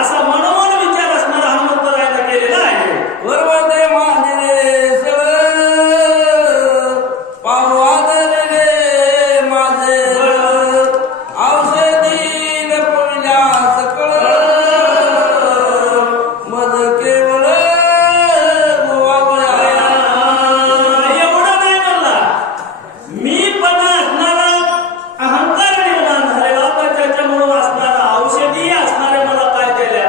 असा मनोमन विचार असणारा हनुमंतरायाला केलेला आहे. पर्वते मांडले सगळं पाहू आदरले माझे औषधी पुरल्या सकळ मज केवळ एवढं नाही म्हणला, मी पण असणारा अहंकार निर्माण झालेला, तर त्याच्यामुळं असणारा औषधी असणारे मला काय दिल्या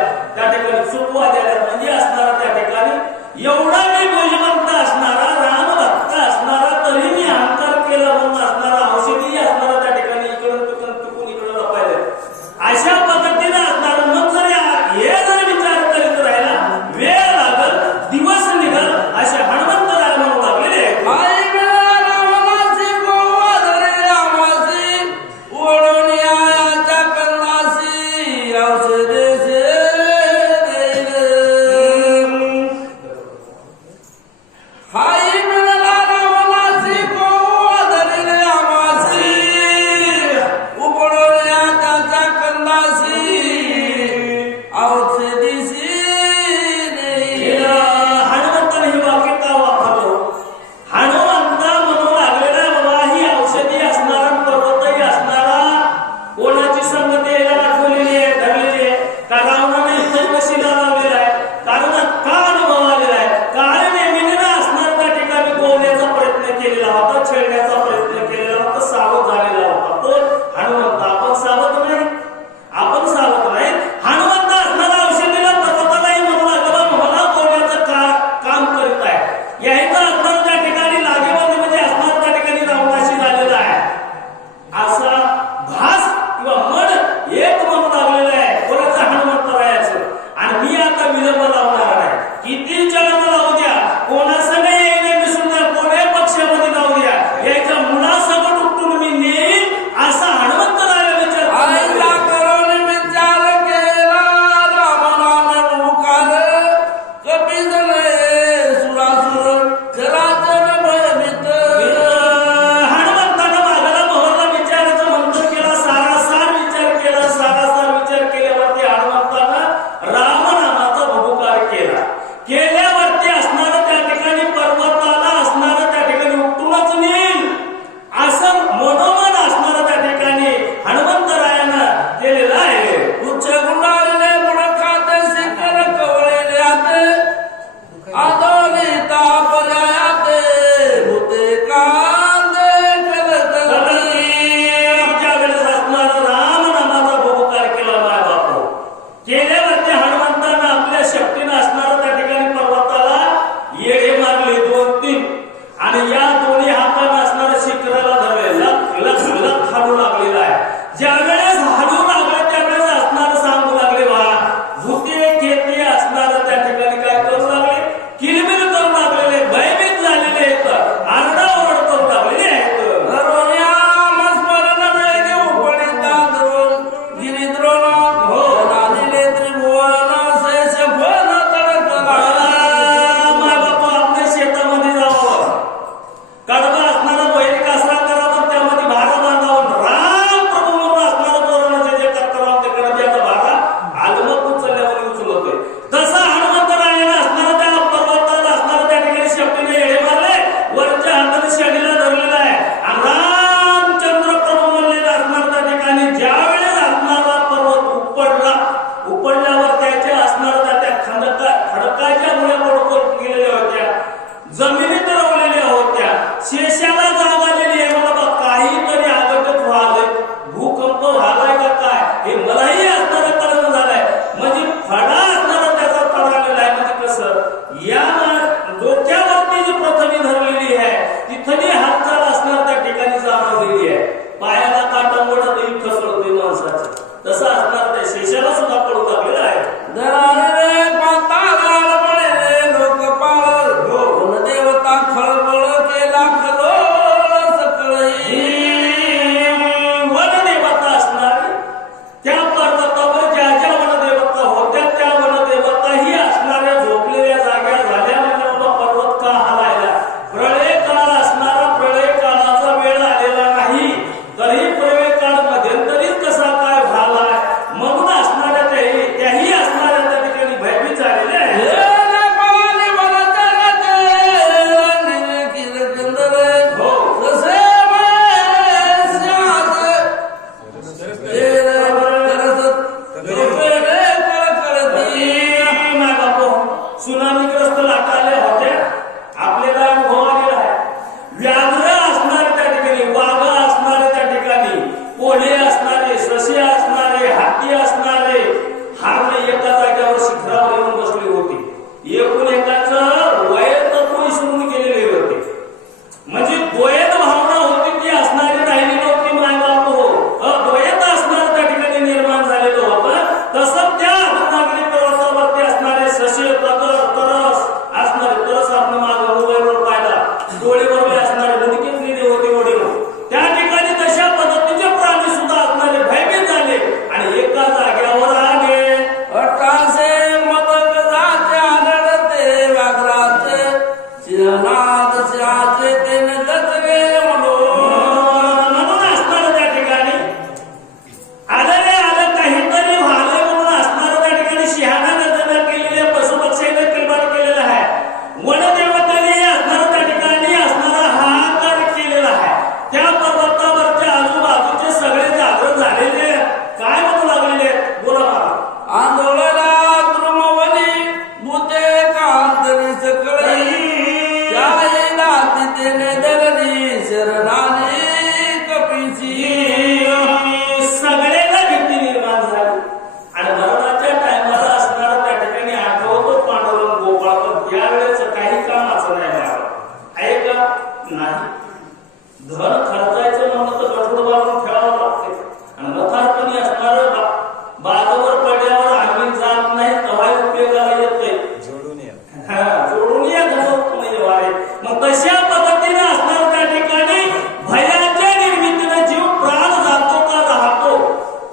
बाजूवर पडल्यावर आम्ही जात नाही तवाही उपयोगाला येतोय जोडून या जोडून या म्हणजे वारे मग तशा पद्धतीने असणार त्या ठिकाणी भयाच्या निर्मितीने जीव प्राण जातो का राहतो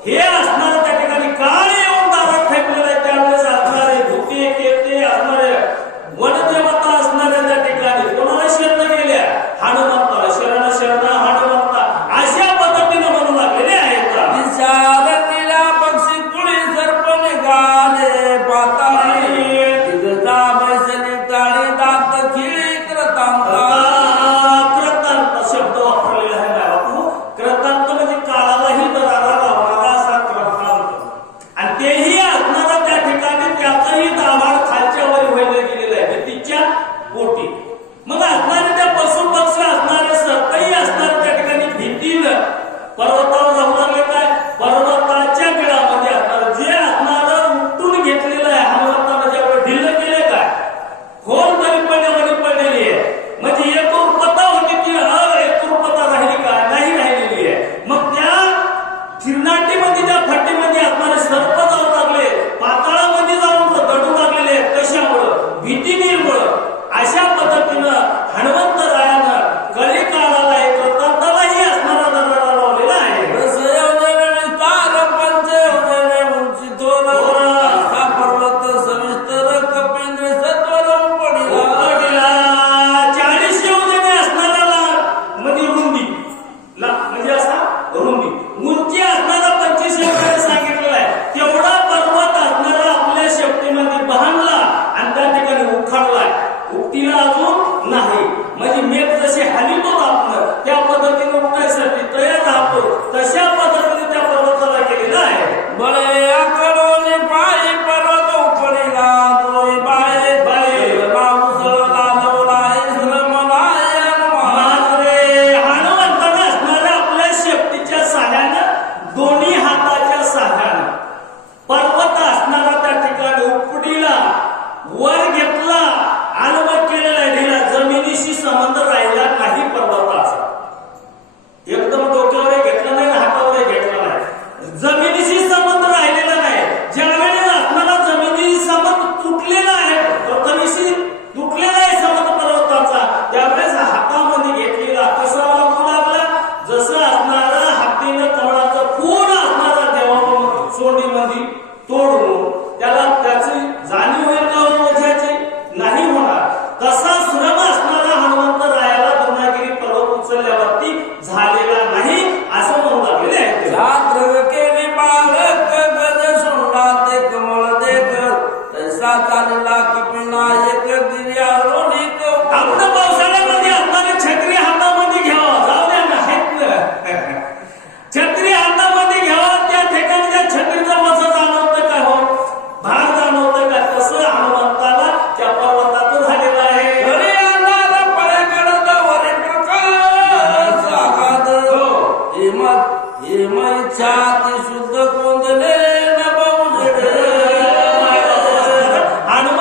हे असणार त्या ठिकाणी काळ येऊन दारात ठेपलेला आहे त्यावेळेस असणारे भूते केते असणारे वनदेवता असणाऱ्या त्या ठिकाणी कोणाला शरण गेल्या हनुमंताला शरण शरण हनुमंता अशा पद्धतीने म्हणू लागलेले आहेत विशारतीला पक्षी कुळी सर्प निघाले पाताळी दिगजा बैसली टाळी दात खिळी कृतांता कृतांत शब्द वापरलेला आहे बापू कृतांत म्हणजे काळालाही दरारा लावणारा असा कृतांत आणि तेही असणारा त्या ठिकाणी त्याचंही दाभाड खालच्या वर व्हायला गेलेलं आहे भीतीच्या पोटी मग असणारे त्या पशु पक्षी असणारे सर्पही असणारे त्या ठिकाणी भीतीनं पर्वतावर जाऊ लागले काय पर्वताच्या बिळामध्ये असणार जे असणार उठून घेतलेलं आहे हनुमंतानं ज्यावेळी ढिल्ल केले काय खोल तरी पडल्यामध्ये पडलेली आहे म्हणजे एक रूपता होती ती एक रूपता राहिली का नाही राहिलेली आहे मग त्या फिरनाटीमध्ये त्या फट्टीमध्ये असणारे सर्प जाऊ लागले पाताळामध्ये जाऊन दडू लागलेले आहेत कशामुळं भीती निर्मूळ अशा पद्धतीनं हनुमंत रायानं कळी काळाला एक कृतांतालाही असणारा दरारा लावलेला आहे पर्वत सविस्तर कपिंद्र सत्वरम पडिला 40 योजने असणाऱ्याला म्हणजे रुंदी म्हणजे असा रुंदी उंची असणारा 25 योजने सांगितलेला आहे तेवढा पर्वत असणारा आपल्या शेपटीमध्ये बांधला आणि त्या ठिकाणी उखाडलाय उक्तीला अजून नाही म्हणजे मेघ जसे हलितो आपलं त्या पद्धतीने उठायसाठी तयार राहतो तशा पद्धतीने त्या पर्वताला केलेला आहे बळे आकडोनी पायी पर्वत पडिला दोय बाये बाये माऊसला लादवला इस्लमलाय मात्र हनुमंताने असणाऱ्या आपल्या शेपटीच्या साह्यानं दोन्ही हाताच्या साह्यानं पर्वत असणारा त्या ठिकाणी उपडीला वर घेतला आणि मग केलेला ढिला जमिनीशी संबंध राहिला नाही पर्वताचा एकदम डोक्यावर घेतला नाही हातावर घेतला नाही जमिनीशी संबंध राहिलेला नाही ज्यावेळेला असणारा जमिनीशी संबंध तुटलेला आहे प्रथमेशी तुटलेला आहे संबंध पर्वताचा त्यावेळेस हातामध्ये घेतलेला कसा लागू लागला जसं असणारा हातीनं कमळाचं फूल असणारा देवा सोंडीमध्ये तोडून त्याला त्याची जाणीव होईल का वजाची नाही होणार तसा श्रम असणारा हनुमंत रायाला दुर्नागिरी पर्वत उचलल्यावरती झालेला नाही असं म्हणू लागलेले आहे छात्र केली बालक गज सोंडात कमळ देख तैसा चालला कपिना एक दिव्या लोणीक आपण पावसाळ्यामध्ये असणारी छत्री हातामध्ये घ्यावा जाऊ द्या ना आहेत ना छत्री हातामध्ये घ्यावा त्या ठिकाणी त्या छत्रीचं वजन जाणवतं का हो भार जाणवतं का तसं हनुमंताला त्या पर्वतातून झालेलं आहे घरी आणला पळेकडत वरी प्रकाश आगाद हिमत छाती शुद्ध कोंदले न बहुजडे हनुमंत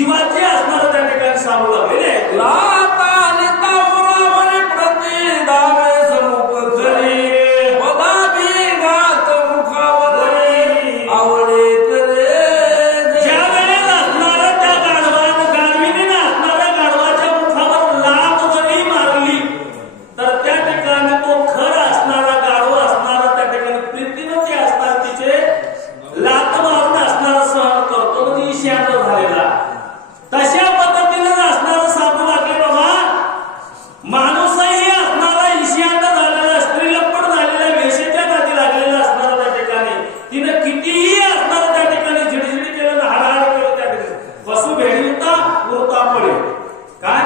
जीवाचे असणारं त्या ठिकाणी सांगू लागलेले आहे. लाता आणि तावरावरी प्रति दावे समुख करी पदाभी घात मुखावरी आवडे करे ज्या वेळेला असणारं त्या गाढवीने असणाऱ्या गाढवाच्या मुखावर लात जरी मारली तर त्या ठिकाणी तो खरा असणारा गाढव असणारा त्या ठिकाणी प्रीतीनं ते असणार तिचे लात मारून असणारा सहन करतो म्हणजे ईशान्य झालेला. तशा पद्धतीनं असणारं सांगू लागले बाबा माणूसही असणारा ईशान्य झालेला स्त्रीलपट झालेला वेशेच्या नादी लागलेला असणारा त्या ठिकाणी तिनं कितीही असणारं त्या ठिकाणी झिडझिडी केलं हाडाहाड केलं त्या ठिकाणी पशु भेडीता उरता पडे काय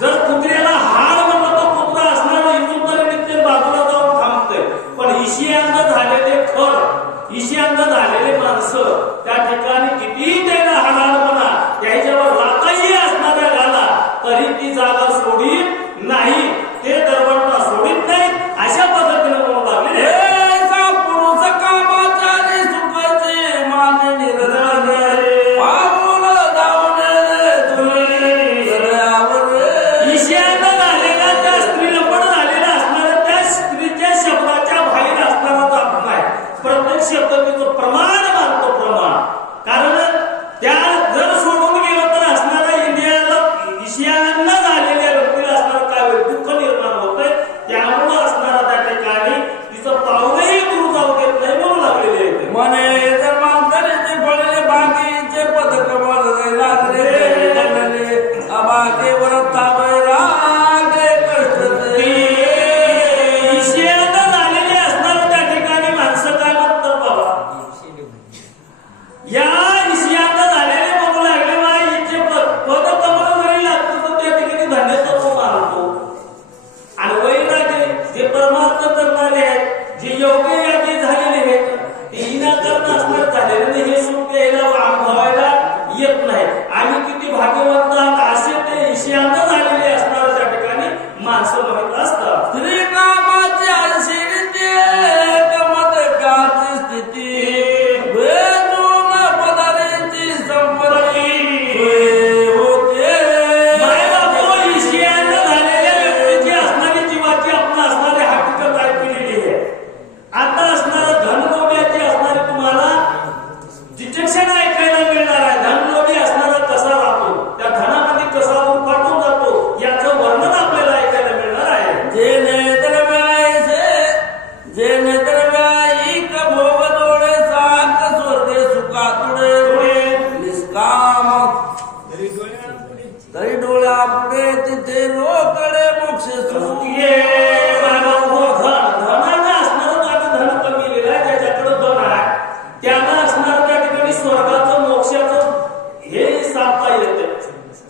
जर कुत्र्याला हाड म्हणलं तर कुत्रा असणारा इथून तर नित्य बाजूला जाऊन थांबतंय पण ईशान्य झालेले खर ईशान्य झालेले माणसं त्या ठिकाणी कितीही त्याला हाडाहाडपणा त्याच्यावर लाताही असणाऱ्या घाला तरी ती जागा सोडित नाही ते दरबडता सोडित नाही अशा पद्धतीने म्हणू लागले. ऐसा पुरुष कामाचारी सुखाचे माने निर्धारे पाऊल धावणे तुम्ही हृदयावर ईशान्य झालेला त्या स्त्रीलपट झालेला असणाऱ्या त्या स्त्रीच्या शब्दाच्या बाहेर असणारा जात नाही. प्रत्येक शब्द तिचं प्रमाण मानतो प्रमाण कारण त्या जर सोडून गेलं तर असणारा इंडियाला ईशान्य झालेल्या व्यक्तीला असणारं काय दुःख निर्माण होतंय त्यामुळं असणारा त्या ठिकाणी तिचं पाऊलही दूर जाऊ देत नाही म्हणू लागलेले आहेत. मने जर मांतरीचे फळले बाकीचे पदक मला लागले अबागेवर ताबे रागे कष्ट ईशान्य झालेले असणारं त्या ठिकाणी माणसं काय म्हणतात बाबा या ईशान्य झालेले म्हणू लागले बा हिचे पद कमल जरी लागतं तर त्या ठिकाणी धन्यत्व मानतो आणि वैराग्य जे परमार्थ करणारे आहेत जे योग्य यागी झालेले आहेत ते विनाकरण असणार झालेले नाही. हे सुख द्यायला अनुभवायला येत नाही. आम्ही किती भाग्यवंत आहात असे ते ईशान्य झालेले असणार त्या ठिकाणी माणसं म्हणत असतात. श्रीकामाची ऐशिणीचे कमत गाची स्थिती वेदून पदारीची संपत्ती होते मायबापो ईशान्य झालेल्या व्यक्तीची असणारी जीवाची आपण असणारी हकीकत ऐकलेली आहे. आता असणारं धनलोभ्याची असणारी तुम्हाला विचक्षण ऐकायला मिळणार आहे. धनलोभी असणारा कसा राहतो त्या धनामध्ये कसा उरफाटून जातो याचं वर्णन आपल्याला ऐकायला मिळणार आहे. जे नेत्र जे नेत्रव्यायिक भोग डोळे साक स्वर्गे सुखातुडे निष्काम तरी डोळ्या पुढे तिथे रोकडे मोक्ष सुखी धनानं असणारं माझं धन कमीलेलं आहे ज्याच्याकडे धन आहे त्यानं असणारं त्या ठिकाणी स्वर्गाचं मोक्षाचं हे साधता येते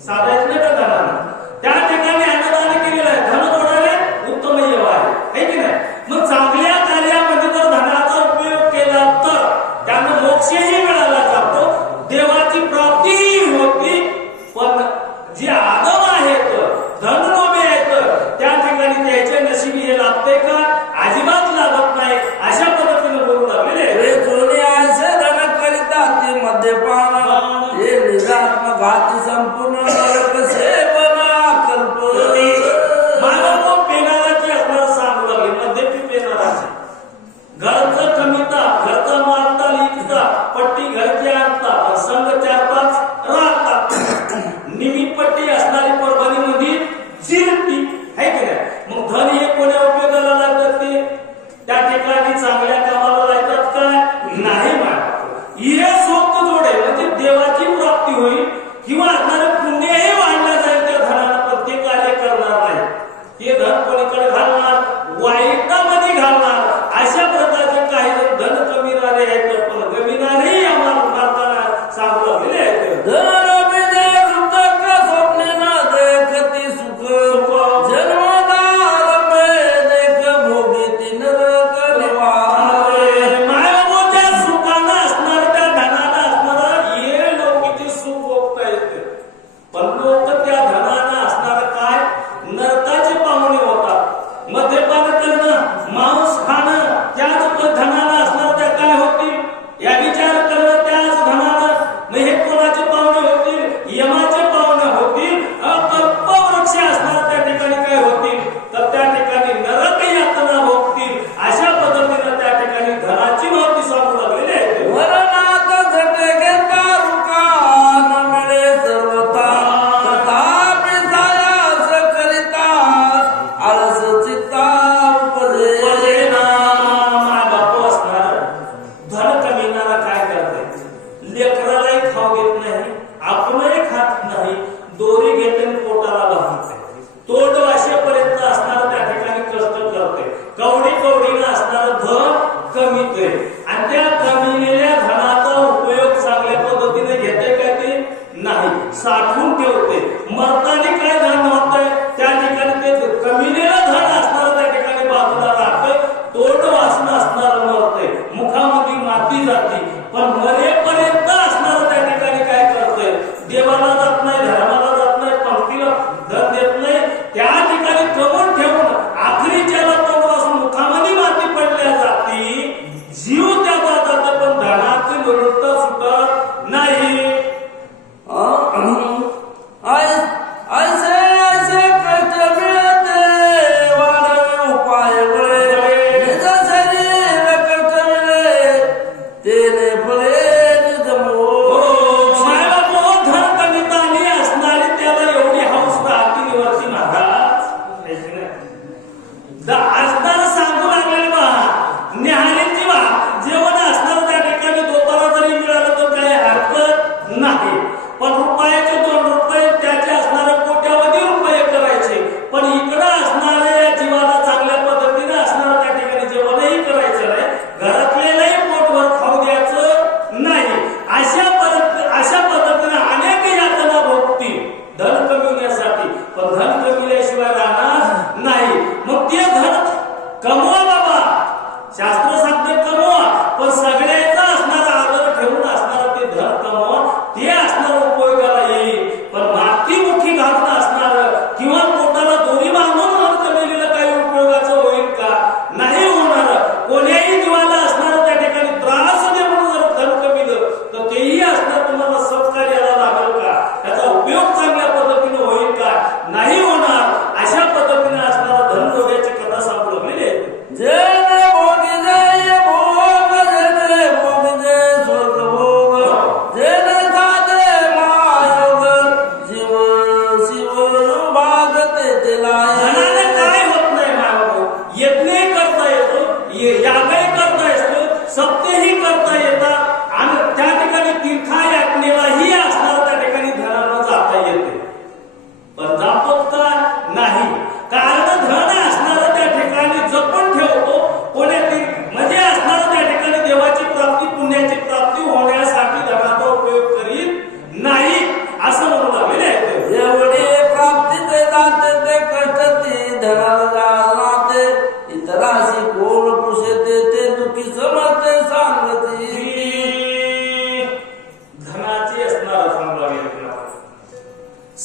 साधायचं नाही का धनानं त्या ठिकाणी अन्नदान केलेलं आहे. धन जोडायला उत्तम येव आहे की नाही. मग चांगल्या कार्यामध्ये जर धनाचा उपयोग केला तर त्यानं मोक्षही मिळाला जातो देवाची प्राप्तीही होती. पण जे आदम आहेत धनलोभी आहेत त्या ठिकाणी त्याच्या नशिबी हे लागते का अजिबात लागत नाही अशा पद्धतीने बोलू लागलेले. रे चोरी आयसे धन करिता ते मद्यपान हे निजात्म घाती संपूर्ण नरक सेवन कल्प मानव पेनाराची असणारं सांगू लागले मध्यपी पेनाराची घरचं कमिता घरचा मारता लिखता पट्टी घरची आणता संघ 4-5 राहतात निमित पट्टी असणार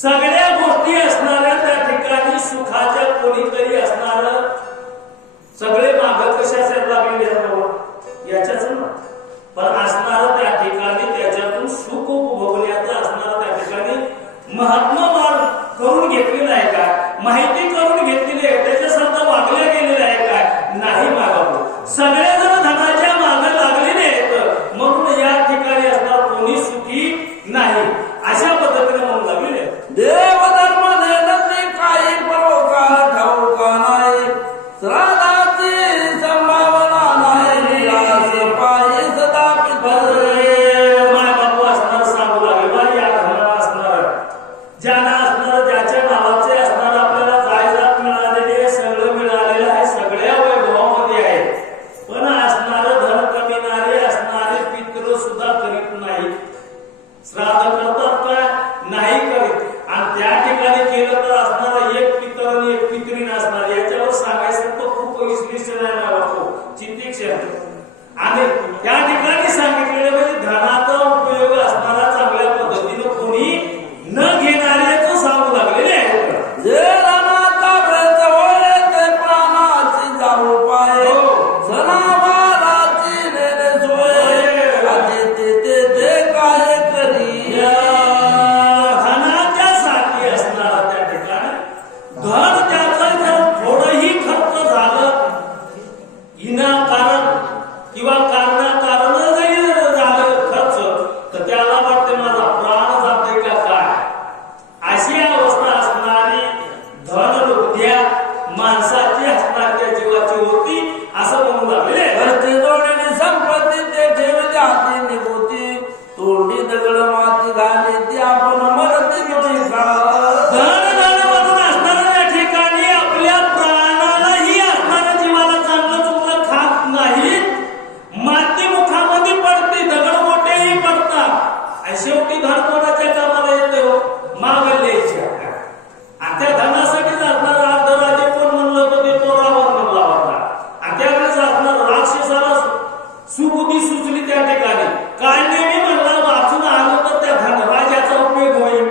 सगळ्या गोष्टी असणाऱ्या त्या ठिकाणी सुखाच्या कोणीतरी असणार सगळे माग कशाचे लागलेले याच्याच ना पण असणार त्या ठिकाणी त्याच्यातून सुख उपभोगण्याचं असणार त्या ठिकाणी महात्मा मान करून घेतलेलं आहे का माहिती करून घेतलेली आहे त्याच्यासारखं वागल्या गेलेलं आहे काय नाही मागावं सगळेजण धनाच्या मागे लागलेले आहेत म्हणून या ठिकाणी असणार कोणी सुखी नाही अशा पद्धतीने म्हणून लागलेले आहेत देवधर्म देणती काही परोकार ठाऊका नाही श्राद्धाची संभावना नाही निराश पायी सदा पितरे माय बापू असणार सांगू लागले बा या घराला असणार ज्यांना असणार ज्याच्या नावाचे असणार आपल्याला जायदाद मिळालेले सगळं मिळालेलं आहे सगळ्या वैभवामध्ये आहे पण असणार धन कमीनारे असणारे पितृ सुद्धा करीत नाही श्राद्ध करतात काय नाही करीत आणि त्या ठिकाणी केलं तर असणारा एक पितर आणि एक पितरी नसणार याच्यावर सांगायचं तर खूप विश्लेषण आहे ना बापू चिंतिक्षण आणि त्या ठिकाणी सांगितलेलं म्हणजे धनाचा उपयोग असणारा चांगल्या पद्धतीने कोणी न घेणाऱ्याच सांगू लागलेले आहे जे धनाचा जवळ ते प्राणाची जाऊ पाय जनावराची नेणे सोय आजे ते काय करी धनाच्या साठी असणारा त्या ठिकाणी धन त्याचं जर थोडंही खर्च झालं विनाकारण किंवा कारण जरी झालं खर्च तर त्याला वाटते माझा प्राण जाते का काय अशी अवस्था असणारी धन लुब्ध्या माणसाची असणाऱ्या जीवाची होती असं म्हणून लागले घरची जोडीने संपत्ती ते ठेवली हाती निघोती तोंडी दगड माती घाली ती आपण मरती घेऊन धन म्हणून असणाऱ्या त्या ठिकाणी आपल्या प्राणालाही असणाऱ्या जीवाला चांगलं चुकलं खात नाही माती मुखामध्ये पडते दगड मोठेही पडतात आणि शेवटी धन कोणाच्या कामाला येते हो मागल्याच्या आणि त्या धनासाठीच असणार राजराजे कोण म्हणलं होतं ते तो रावण म्हणला होता आणि त्यावेळेस असणार राक्षसाला सुबुद्धी सुचली त्या ठिकाणी काय नेहमी म्हणला वाचून आलं तर त्या धनराजाचा उपयोग होईल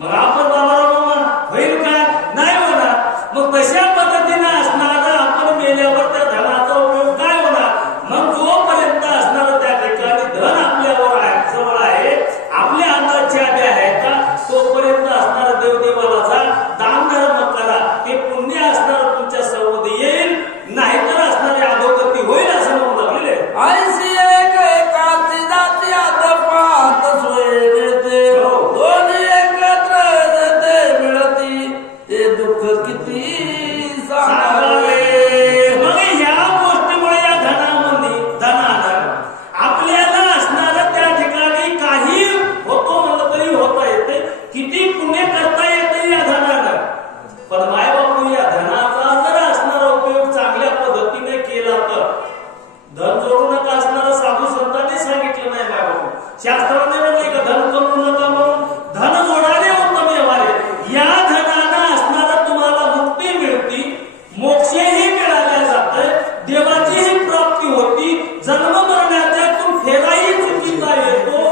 मग आपण बाबा होईल काय नाही होणार मग तशा पद्धतीने असणार आपण मेल्यावर त्या धनाचा उपयोग काय होणार मग जोपर्यंत असणार त्या ठिकाणी धन आपल्यावर आहे जवळ आहे आपल्या हातात चाबी आहेत का तोपर्यंत असणार देवदेवाला जा दान धर्म करा ते पुण्य असणार तुमच्या सोबत येईल नाहीतर असणारी अधोगती होईल असं म्हणू लागलेले ऐशी एक एकाची जाती आता पाहत सोय देते दोन्ही एकत्र देते मिळती ते दुःख किती सांगावे मग या गोष्टीमुळे या धनानं आपल्याला असणारं त्या ठिकाणी काही होतो म्हणलं तरी होता येते किती पुण्य करता येते या धनानं पण मायबापू या धनाचा जर असणारा उपयोग चांगल्या पद्धतीने केला तर धन जोडू नका असणारं साधू संतांनी सांगितलं नाही मायबापू शास्त्राने म्हणले का धन करू नका म्हणून धन जोडाले उत्तम व्यवहारे या धनानं असणारा तुम्हाला मुक्ती मिळती मोक्षही मिळाल्या जात देवाचीही प्राप्ती होती जन्म मरण्यातून फेराही चुकीचा येतो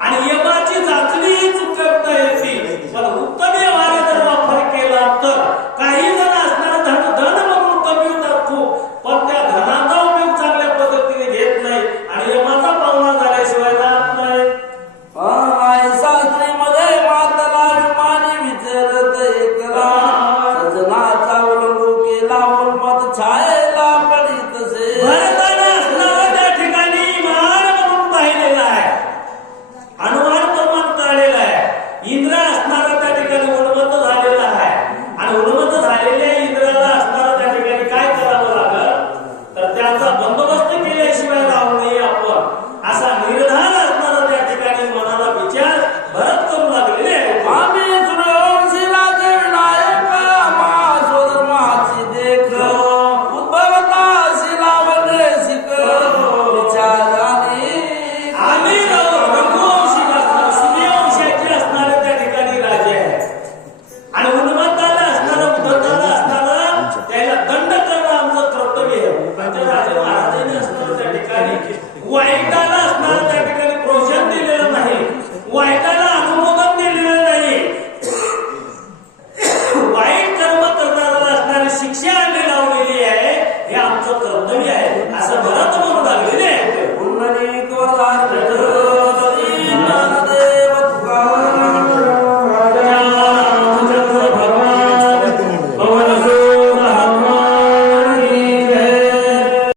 आणि यमाची चाचणीही चुकवता येते पण उत्तम व्यवहार जर वापर केला तर काही जण असणार धन म्हणून कमी होतात खूप पण त्या धनाचा उपयोग चांगल्या पद्धतीने घेत नाही आणि यमाचा पावना झाल्याशिवाय जात नाही शास्त्री मध्ये मातला विमानी विचार